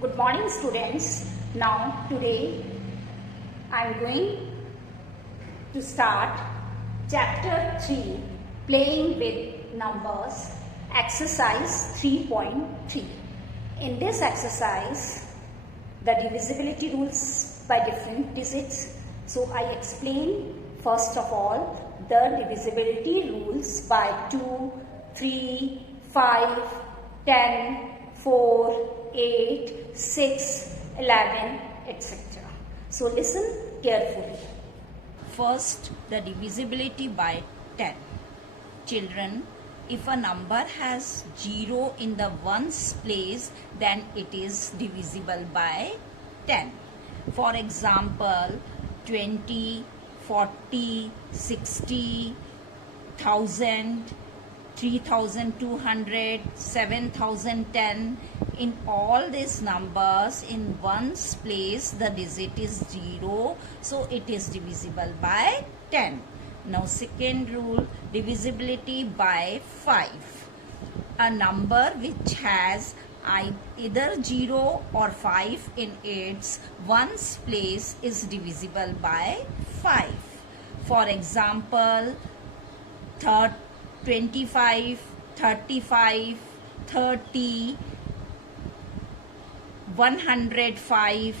Good morning, students. Now, today I am going to start chapter 3, Playing with Numbers, exercise 3.3. In this exercise, the divisibility rules by different digits. So, I explain first of all the divisibility rules by 2, 3, 5, 10, 4, 8, 6, 11, etc. So listen carefully. First, the divisibility by 10. Children, if a number has 0 in the ones place, then it is divisible by 10. For example, 20, 40, 60, 1000, 3200, 7010. In all these numbers, in ones place the digit is 0, so it is divisible by 10. Now second rule, divisibility by 5. A number which has either 0 or 5 in its ones place is divisible by 5. For example, 25, 35, 30, 105,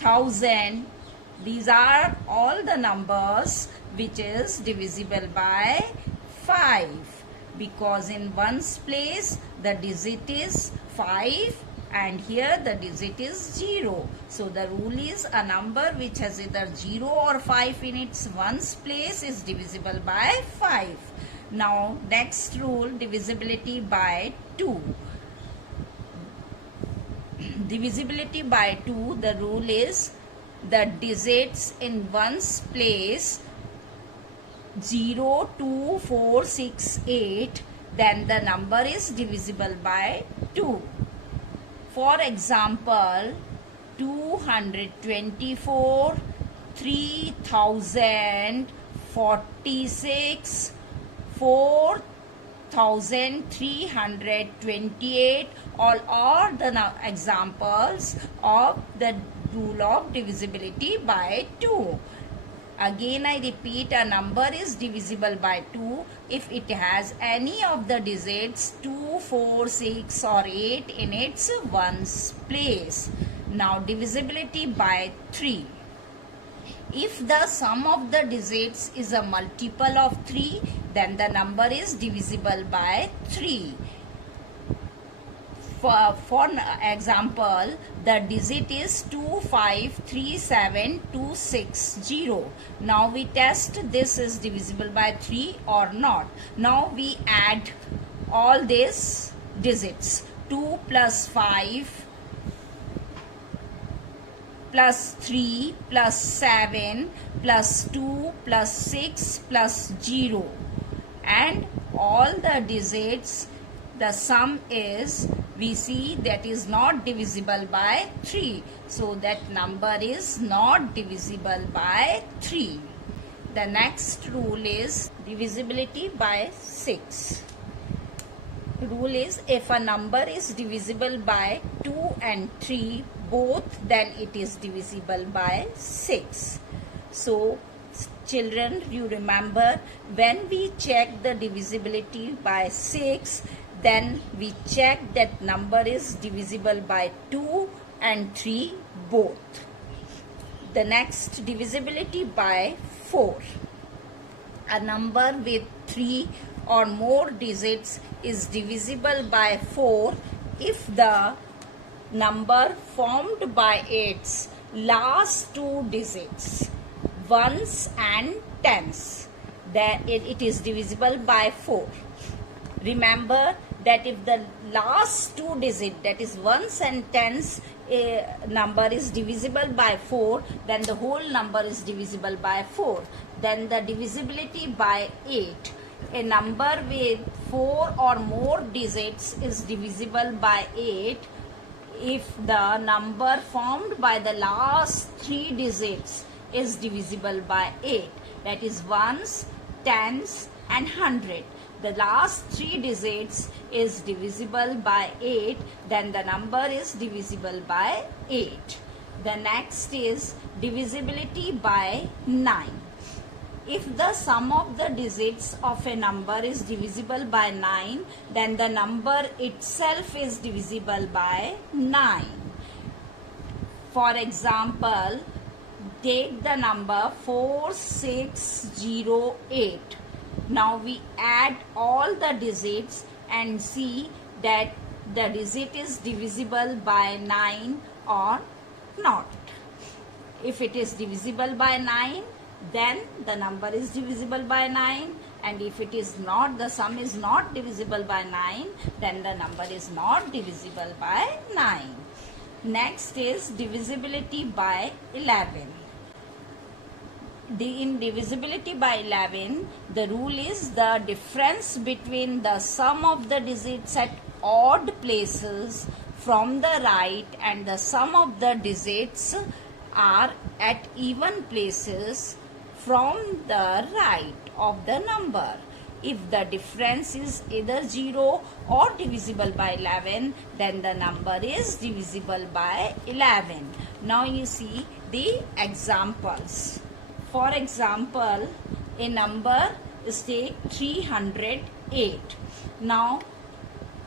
1000. These are all the numbers which is divisible by 5, because in ones place the digit is 5 and here the digit is 0. So the rule is a number which has either 0 or 5 in its ones place is divisible by 5. Now next rule, divisibility by 2. Divisibility by 2, the rule is the digits in ones place 0, 2, 4, 6, 8, then the number is divisible by 2. For example, 224, 3046, 4328, all are the examples of the rule of divisibility by 2. Again I repeat, a number is divisible by 2 if it has any of the digits 2, 4, 6 or 8 in its ones place. Now divisibility by 3. If the sum of the digits is a multiple of 3, then the number is divisible by 3. For example, the digit is 2537260. Now we test this is divisible by 3 or not. Now we add all these digits. 2 plus 5 plus 3 plus 7 plus 2 plus 6 plus 0. And all the digits, the sum is, we see that is not divisible by 3. So that number is not divisible by 3. The next rule is divisibility by 6. Rule is, if a number is divisible by 2 and 3 both, then it is divisible by 6. So children, you remember, when we check the divisibility by 6, then we check that number is divisible by 2 and 3 both. The next, divisibility by 4. A number with 3 or more digits is divisible by 4 if the number formed by its last two digits, ones and tens, that it is divisible by 4. Remember that if the last two digits, that is ones and tens, number is divisible by 4, then the whole number is divisible by 4. Then the divisibility by 8. A number with 4 or more digits is divisible by 8 if the number formed by the last 3 digits is divisible by 8. That is ones, tens and 100. the last 3 digits is divisible by 8, then the number is divisible by 8. The next is divisibility by 9. If the sum of the digits of a number is divisible by 9, then the number itself is divisible by 9. For example, take the number 4608. Now we add all the digits and see that the digit is divisible by 9 or not. If it is divisible by 9, then the number is divisible by 9, and if it is not, the sum is not divisible by 9, then the number is not divisible by 9. Next is divisibility by 11. In divisibility by 11, the rule is the difference between the sum of the digits at odd places from the right and the sum of the digits are at even places from the right of the number. If the difference is either 0 or divisible by 11, then the number is divisible by 11. Now you see the examples. For example, a number is take 308. Now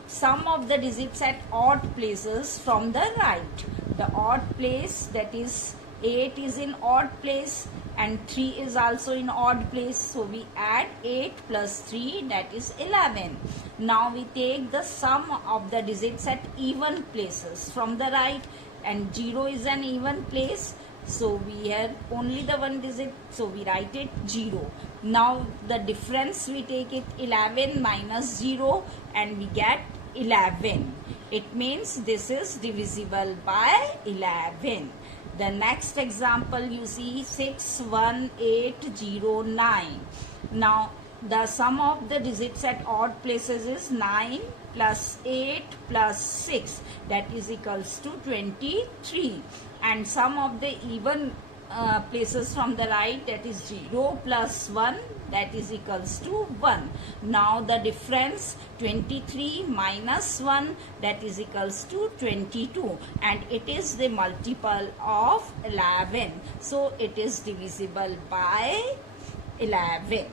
sum of the digits at odd places from the right. The odd place, that is 8 is in odd place and 3 is also in odd place. So we add 8 plus 3, that is 11. Now we take the sum of the digits at even places from the right, and 0 is an even place. So we have only the one digit, so we write it 0. Now the difference, we take it 11 minus 0 and we get 11. It means this is divisible by 11. The next example you see 61809. Now the sum of the digits at odd places is 9 plus 8 plus 6, that is equals to 23, and sum of the even places from the right, that is 0 plus 1, that is equals to 1. Now the difference 23 minus 1, that is equals to 22, and it is the multiple of 11, so it is divisible by 11.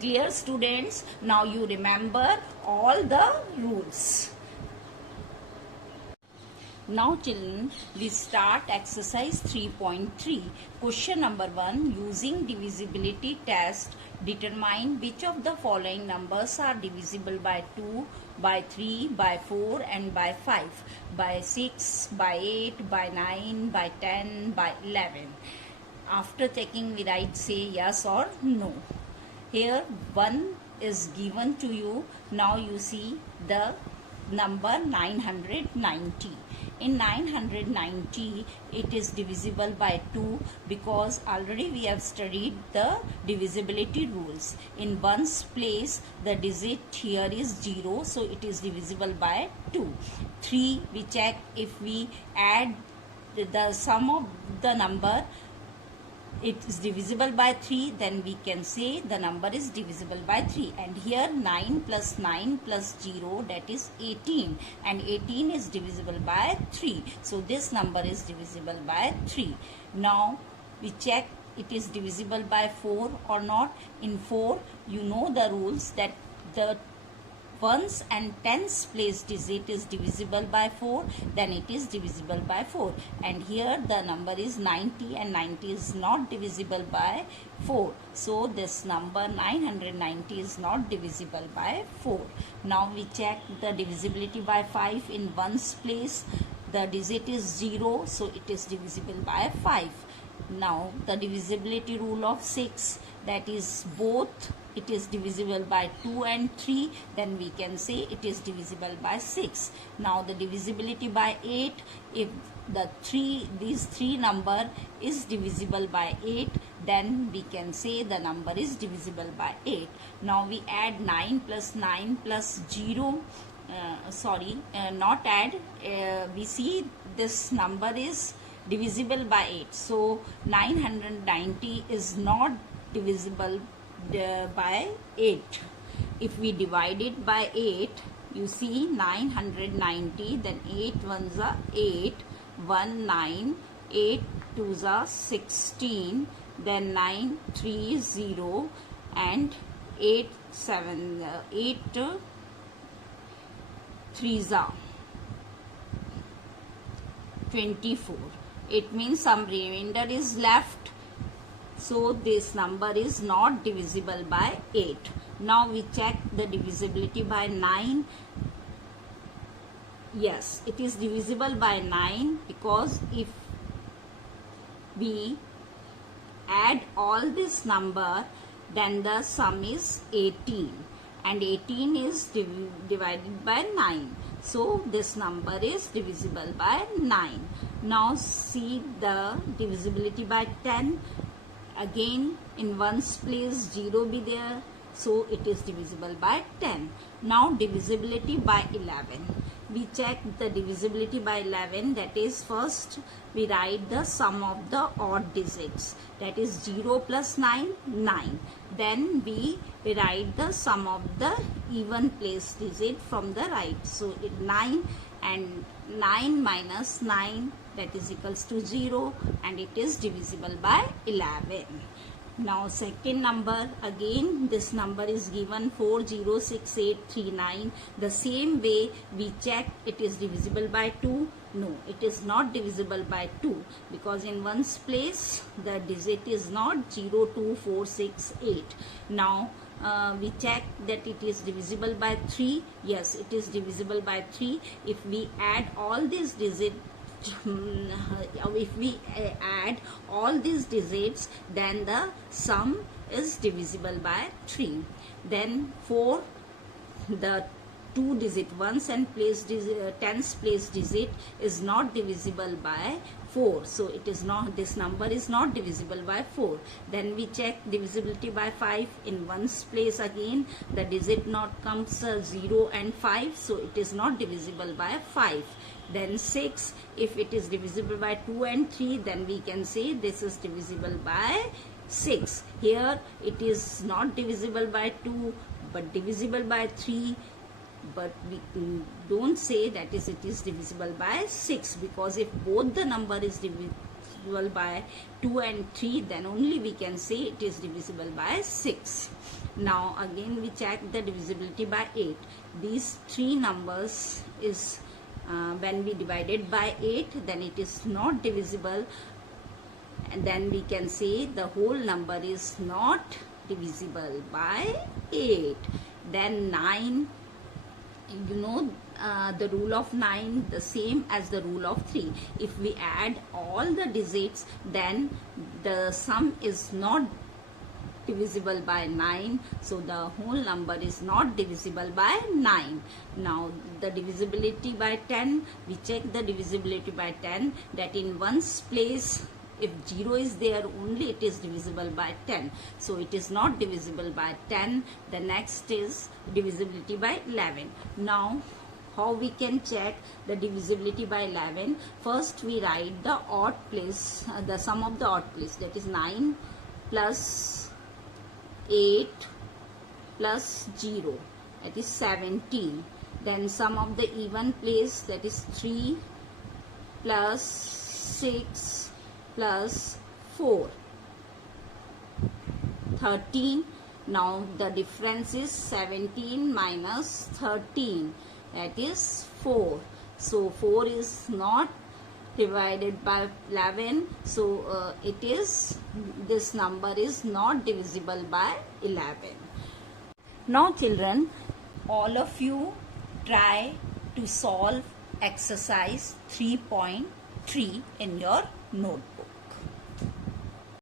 Clear, students? Now you remember all the rules. Now children, we start exercise 3.3. Question number 1. Using divisibility test, determine which of the following numbers are divisible by 2, by 3, by 4 and by 5, by 6, by 8, by 9, by 10, by 11. After checking, we write say yes or no. Here 1 is given to you. Now you see the number 990. In 990, it is divisible by 2 because already we have studied the divisibility rules. In ones place, the digit here is 0, so it is divisible by 2. 3, we check if we add the sum of the number, it is divisible by 3, then we can say the number is divisible by 3. And here 9 plus 9 plus 0, that is 18, and 18 is divisible by 3. So this number is divisible by 3. Now we check it is divisible by 4 or not. In 4, you know the rules that the ones and tens place digit is divisible by 4, then it is divisible by 4. And here the number is 90, and 90 is not divisible by 4. So this number 990 is not divisible by 4. Now we check the divisibility by 5. In ones place, the digit is 0, so it is divisible by 5. Now the divisibility rule of 6, that is both it is divisible by 2 and 3, then we can say it is divisible by 6. Now the divisibility by 8, if these three number is divisible by 8, then we can say the number is divisible by 8. Now we add 9 plus 9 plus 0, not add, we see this number is divisible by 8. So 990 is not divisible by 8. If we divide it by 8, you see 990, then 8 ones are 8, 1 9, 8 twos are 16, then 9 3 0, and 8 threes are 24. It means some remainder is left, so this number is not divisible by 8. Now we check the divisibility by 9. Yes, it is divisible by 9, because if we add all this number, then the sum is 18, and 18 is divided by 9. So this number is divisible by 9. Now see the divisibility by 10. Again, in ones place 0 be there, so it is divisible by 10. Now divisibility by 11. We check the divisibility by 11. That is, first we write the sum of the odd digits. That is 0 plus 9, 9. Then we write the sum of the even place digit from the right. So 9, and 9 minus 9, that is equals to 0, and it is divisible by 11. Now second number, again this number is given 406839. The same way we check it is divisible by 2. No, it is not divisible by 2, because in ones place the digit is not 02468. Now we check that it is divisible by 3. Yes, it is divisible by 3. If we add all these digits, then the sum is divisible by 3. Then 4, the 2 digit ones and place tens place digit is not divisible by 4, so it is not, this number is not divisible by 4. Then we check divisibility by 5. In ones place again the digit not comes 0 and 5, so it is not divisible by 5. Then 6, if it is divisible by 2 and 3, then we can say this is divisible by 6. Here it is not divisible by 2 but divisible by 3, but we don't say that is it is divisible by 6, because if both the number is divisible by 2 and 3, then only we can say it is divisible by 6. Now again we check the divisibility by 8. These three numbers is when we divide it by 8, then it is not divisible, and then we can say the whole number is not divisible by 8. Then 9, you know the rule of 9, the same as the rule of 3. If we add all the digits, then the sum is not divisible by 9, so the whole number is not divisible by 9. Now the divisibility by 10, we check the divisibility by 10, that in ones place if 0 is there only it is divisible by 10, so it is not divisible by 10. The next is divisibility by 11. Now how we can check the divisibility by 11? First we write the odd place, the sum of the odd place, that is 9 plus 8 plus 0, that is 17. Then sum of the even place, that is 3 plus 6 plus 4, 13. Now the difference is 17 minus 13, that is 4. So 4 is not divided by 11, so this number is not divisible by 11. Now children, all of you try to solve exercise 3.3 in your notebook.